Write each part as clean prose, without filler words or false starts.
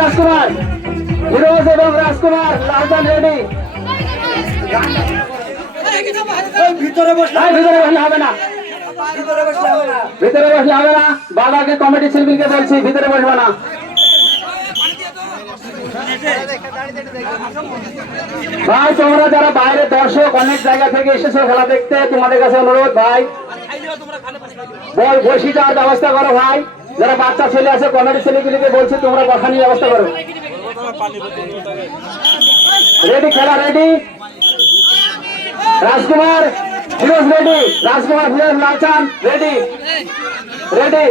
রাজকুমার ফিরোজ এবং রাজকুমার লালদান রেডি। ভিতরে বসলে হবে না, ভিতরে বসলে হবে না। বাবাকে কমিটি শিল্পীকে বলছি ভিতরে বসবে না। ভাই তোমরা যারা বাইরে দর্শক অনেক জায়গা থেকে এসেছো খেলা দেখতে, তোমাদের কাছে অনুরোধ ভাই বসি যাওয়ার ব্যবস্থা করো। ভাই যারা বাচ্চা ছেলে আছে কমিটি ছেলেগুলিকে বলছি তোমরা বসানোর ব্যবস্থা করো। রেডি, খেলা রেডি। রাজকুমার ফিরোজ রেডি, রাজকুমার ফিরোজ লালচান রেডি, রেডি।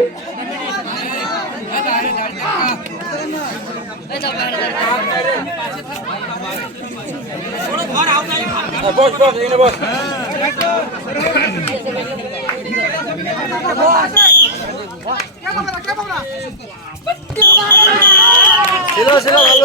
ভালো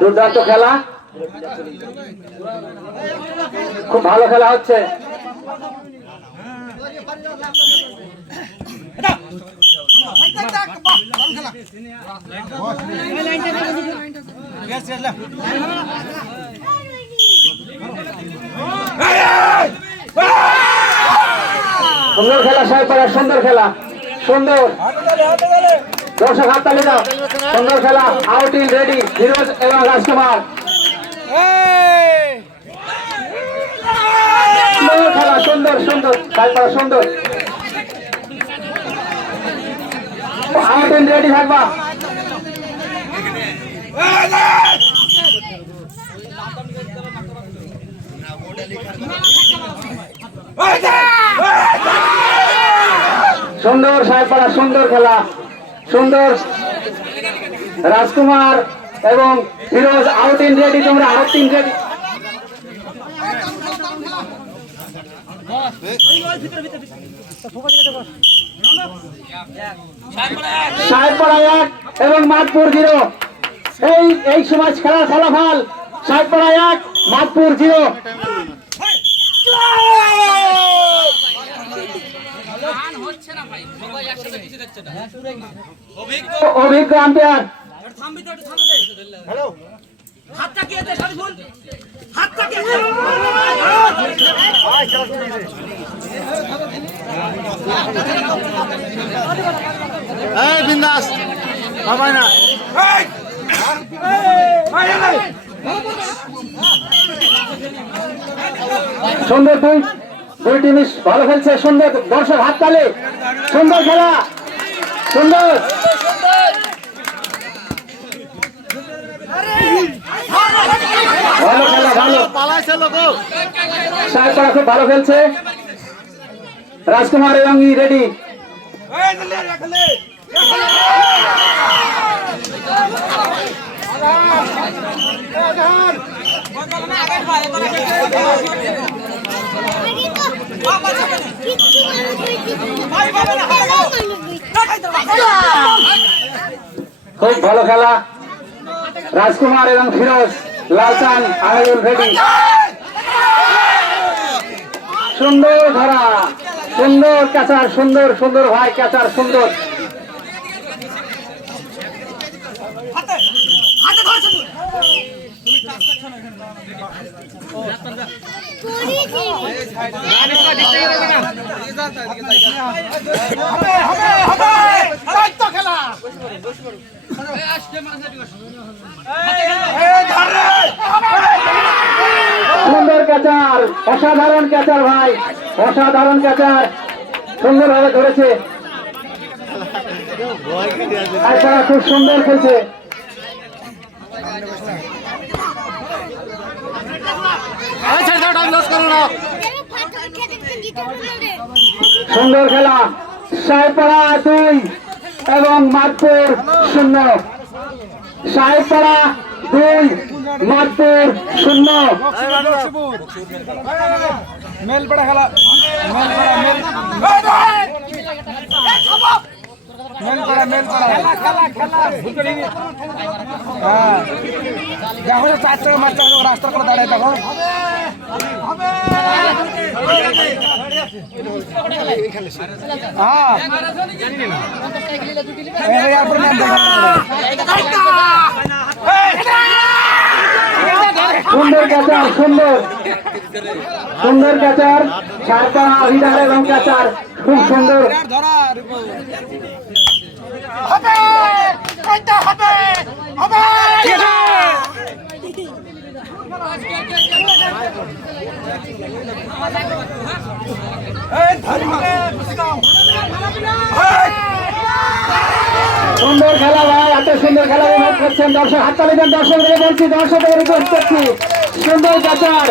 দুর্দান্ত খেলা, খুব ভালো খেলা হচ্ছে। সুন্দর খেলা সাহেব, সুন্দর খেলা, সুন্দর দর্শক হাততালি দাও। সুন্দর খেলা, আউটিং রেডি ফিরোজ এবং রাজকুমার। সুন্দর খেলা, সুন্দর সুন্দর সাহেব, সুন্দর আউটিং রেডি থাকবা। সুন্দর সাহেবপাড়া, সুন্দর খেলা, সুন্দর রাজকুমার এবং ফিরোজ আউটিং রেডি। তোমরা আউটিং রেডি। সাহেবপাড়া 1 এবং মাদপুর 0। এই সময় খেলার ফলাফল সাহেবপাড়া 1 মাদপুর 0। অভিজ্ঞ আম্পায়ার বিন্দাস বাবাই না। সুন্দর দুই টিম ভালো খেলছে। সুন্দর দর্শক হাততালি, সুন্দর খেলা, সুন্দর ভালো খেলা, ভালো সাহেবপাড়া খুব ভালো খেলছে। রাজকুমার এবং রেডি। খুব ভালো খেলা, রাজকুমার এবং ফিরোজ লালচান আমিরুল রেডি। সুন্দর ধরা, সুন্দর ক্যাচার, সুন্দর সুন্দর ভাই ক্যাচার, সুন্দর সুন্দর ক্যাচার, অসাধারণ ক্যাচার ভাই, অসাধারণ ক্যাচার, সুন্দরভাবে ধরেছে। খুব সুন্দর খেলছে। সুন্দর খেলা, সাহেবপাড়া 2 এবং মাদপুর 0। সাহেবপাড়া 2 মাদপুর 0। হ্যাঁ দেখো যে 4 টাকা 5 টাকা রাস্তার করে দাঁড়ায় দেখো হ্যাঁ সুন্দর ক্যাচার সুন্দর সুন্দর ক্যাচার সারপা হিডার এবং ক্যাচার খুব সুন্দর সুন্দর খেলা ভাই এত সুন্দর খেলা উপভোগ করছেন দর্শক হাততালি দেন দর্শকদের বলছি দর্শকদের রিকোয়েস্ট করছি সুন্দর ক্যাচার